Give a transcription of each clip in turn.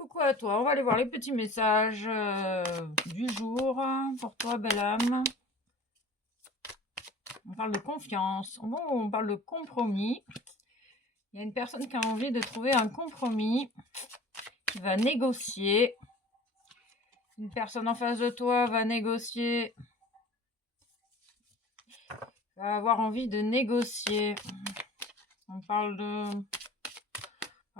Coucou à toi, on va aller voir les petits messages du jour pour toi, belle âme. On parle de confiance, bon, on parle de compromis. Il y a une personne qui a envie de trouver un compromis, qui va négocier. Une personne en face de toi va négocier, va avoir envie de négocier. On parle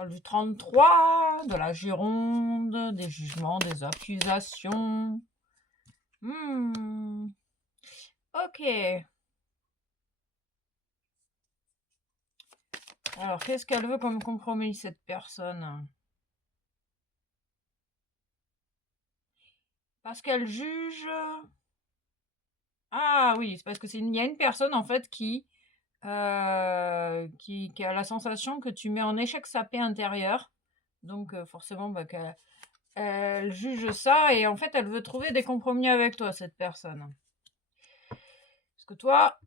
du 33, de la Gironde, des jugements, des accusations. Ok. Alors, qu'est-ce qu'elle veut comme compromis, cette personne? Parce qu'elle juge... Ah oui, c'est parce que il y a une personne, en fait, qui a la sensation que tu mets en échec sa paix intérieure. Donc, forcément, bah, elle juge ça et, en fait, elle veut trouver des compromis avec toi, cette personne. Parce que toi,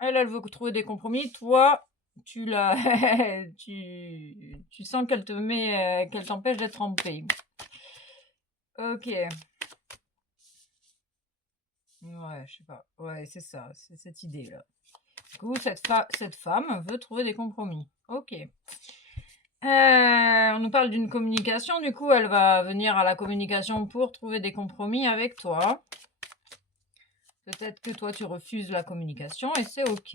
elle veut trouver des compromis. Toi, tu la... tu sens qu'elle te met... qu'elle t'empêche d'être en paix. Ok. Ouais, je sais pas. Ouais, c'est ça, c'est cette idée-là. Du coup, cette femme veut trouver des compromis. Ok. On nous parle d'une communication, du coup, elle va venir à la communication pour trouver des compromis avec toi. Peut-être que toi, tu refuses la communication et c'est ok.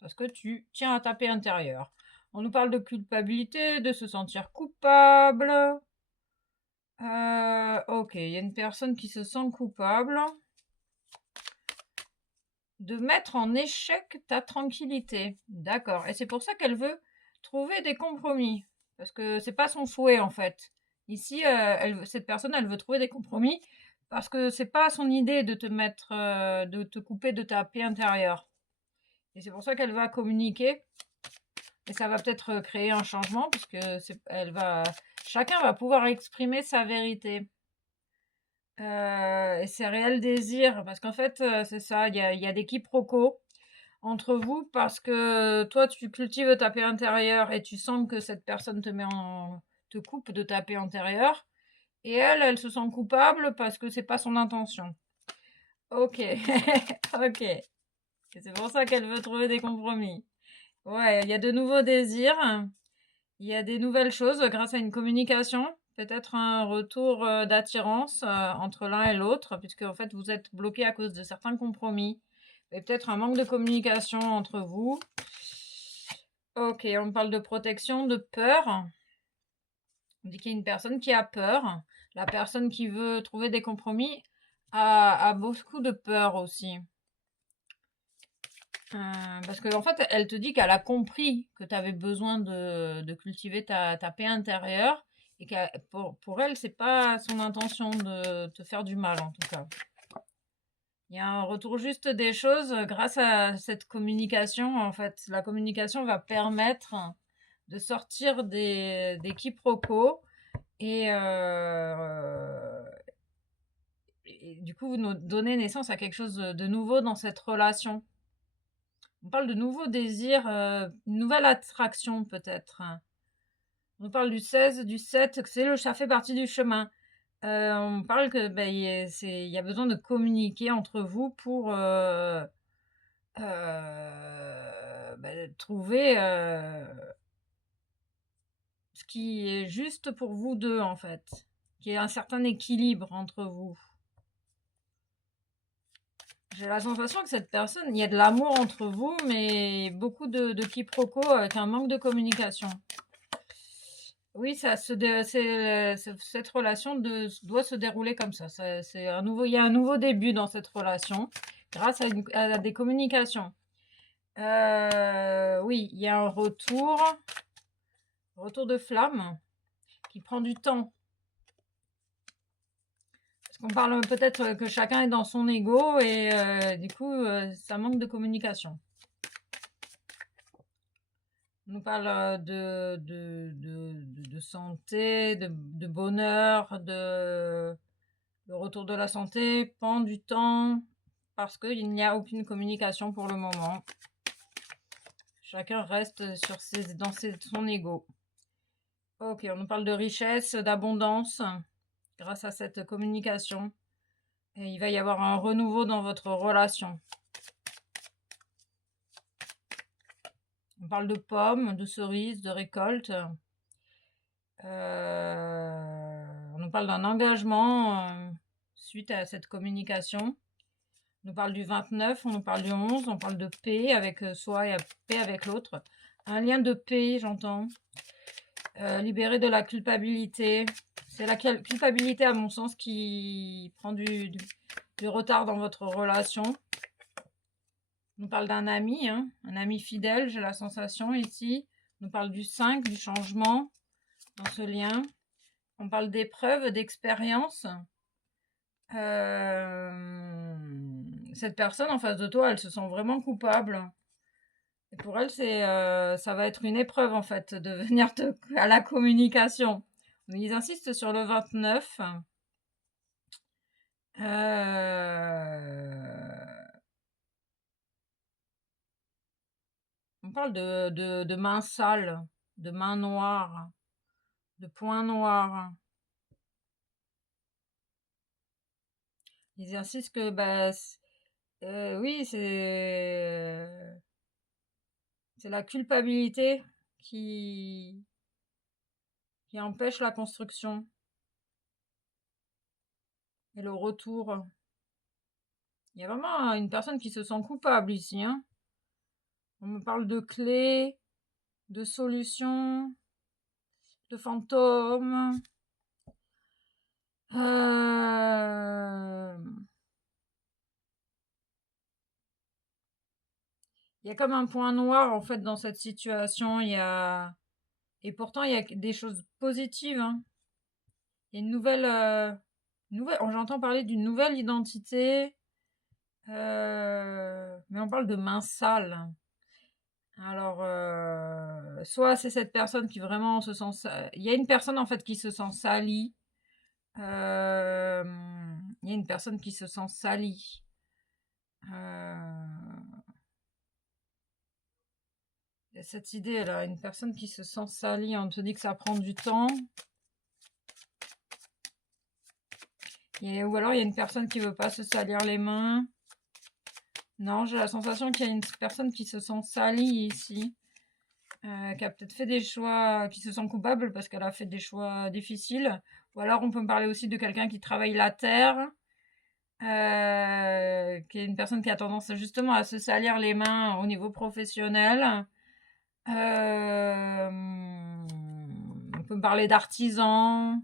Parce que tu tiens à ta paix intérieure. On nous parle de culpabilité, de se sentir coupable. Ok, il y a une personne qui se sent coupable de mettre en échec ta tranquillité. D'accord. Et c'est pour ça qu'elle veut trouver des compromis. Parce que c'est pas son souhait, en fait. Ici, cette personne, elle veut trouver des compromis parce que c'est pas son idée de te mettre, de te couper de ta paix intérieure. Et c'est pour ça qu'elle va communiquer. Et ça va peut-être créer un changement puisque chacun va pouvoir exprimer sa vérité. Et ses réels désirs. Parce qu'en fait, c'est ça, il y a des quiproquos entre vous parce que toi tu cultives ta paix intérieure et tu sens que cette personne te coupe de ta paix intérieure et elle se sent coupable parce que c'est pas son intention. Ok. Ok. Et c'est pour ça qu'elle veut trouver des compromis. Ouais, il y a de nouveaux désirs, il y a des nouvelles choses grâce à une communication, peut-être un retour d'attirance entre l'un et l'autre, puisque en fait vous êtes bloqués à cause de certains compromis, et peut-être un manque de communication entre vous. Ok, on parle de protection, de peur. On dit qu'il y a une personne qui a peur. La personne qui veut trouver des compromis a beaucoup de peur aussi. Parce qu'en fait, elle te dit qu'elle a compris que tu avais besoin de cultiver ta paix intérieure et que pour elle, c'est pas son intention de te faire du mal en tout cas. Il y a un retour juste des choses grâce à cette communication. En fait, la communication va permettre de sortir des quiproquos et, et du coup, nous donner naissance à quelque chose de nouveau dans cette relation. On parle de nouveaux désirs, une nouvelle attraction peut-être. On parle du 16, du 7, que ça fait partie du chemin. On parle que il y a besoin de communiquer entre vous pour trouver ce qui est juste pour vous deux en fait, qu'il y ait un certain équilibre entre vous. J'ai la sensation que cette personne, il y a de l'amour entre vous, mais beaucoup de quiproquos avec un manque de communication. Oui, cette relation doit se dérouler comme ça. Il y a un nouveau début dans cette relation grâce à des communications. Oui, il y a un retour de flamme qui prend du temps. Parce qu'on parle peut-être que chacun est dans son ego et du coup, ça manque de communication. On nous parle de santé, de bonheur, le retour de la santé prend du temps parce qu'il n'y a aucune communication pour le moment. Chacun reste dans son ego. Ok, on nous parle de richesse, d'abondance grâce à cette communication. Et il va y avoir un renouveau dans votre relation. On parle de pommes, de cerises, de récoltes. On nous parle d'un engagement suite à cette communication. On nous parle du 29, on nous parle du 11, on parle de paix avec soi et paix avec l'autre. Un lien de paix, j'entends. Libéré de la culpabilité. C'est la culpabilité, à mon sens, qui prend du retard dans votre relation. On nous parle d'un ami, hein, un ami fidèle, j'ai la sensation ici. On nous parle du 5, du changement dans ce lien. On parle d'épreuves, d'expériences. Cette personne en face de toi, elle se sent vraiment coupable. Et pour elle, ça va être une épreuve en fait de venir à la communication. Ils insistent sur le 29. On parle de mains sales, de mains noires, de points noirs. Ils insistent que, bah, oui, c'est la culpabilité qui, qui empêche la construction et le retour. Il y a vraiment une personne qui se sent coupable ici, hein. On me parle de clés, de solutions, de fantômes. Il y a comme un point noir en fait dans cette situation. Et pourtant il y a des choses positives, hein. Il y a j'entends parler d'une nouvelle identité. Mais on parle de main sale. Alors, soit c'est cette personne qui vraiment se sent. Il y a une personne en fait qui se sent salie. Euh, il y a une personne qui se sent salie. Il y a cette idée là, une personne qui se sent salie. On te dit que ça prend du temps. Ou alors il y a une personne qui veut pas se salir les mains. Non, j'ai la sensation qu'il y a une personne qui se sent salie ici. Qui a peut-être fait des choix, qui se sent coupable parce qu'elle a fait des choix difficiles. Ou alors on peut me parler aussi de quelqu'un qui travaille la terre, qui est une personne qui a tendance justement à se salir les mains au niveau professionnel. On peut me parler d'artisans,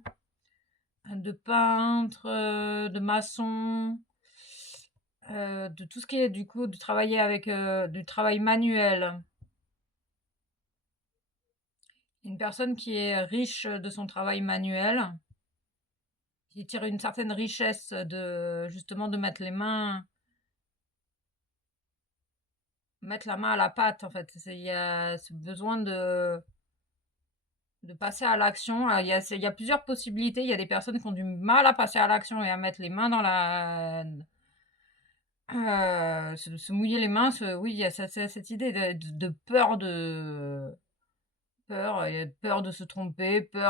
de peintres, de maçons, de tout ce qui est du coup de travailler avec du travail manuel. Une personne qui est riche de son travail manuel, qui tire une certaine richesse de justement de mettre la main à la pâte en fait. Il y a ce besoin de passer à l'action. Il y a plusieurs possibilités. Il y a des personnes qui ont du mal à passer à l'action et à mettre les mains dans la se mouiller les mains. Oui, il y a cette idée de peur il y a peur de se tromper, il y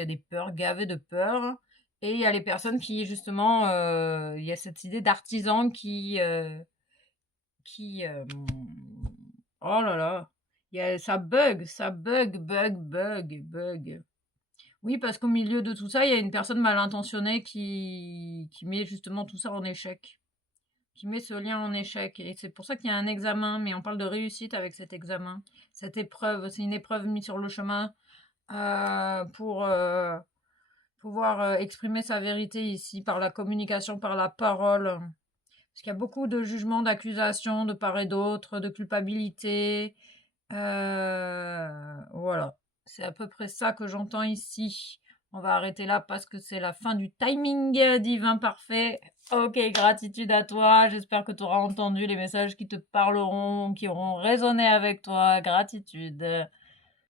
a des peurs gavées de peur. Et il y a les personnes qui, justement, il y a cette idée d'artisan qui, oh là là, ça bug. Oui, parce qu'au milieu de tout ça, il y a une personne mal intentionnée qui met justement tout ça en échec, qui met ce lien en échec. Et c'est pour ça qu'il y a un examen, mais on parle de réussite avec cet examen. Cette épreuve, c'est une épreuve mise sur le chemin pour pouvoir exprimer sa vérité ici par la communication, par la parole. Parce qu'il y a beaucoup de jugements, d'accusations de part et d'autre, de culpabilité. Voilà. C'est à peu près ça que j'entends ici. On va arrêter là parce que c'est la fin du timing divin parfait. Ok, gratitude à toi. J'espère que tu auras entendu les messages qui te parleront, qui auront résonné avec toi. Gratitude.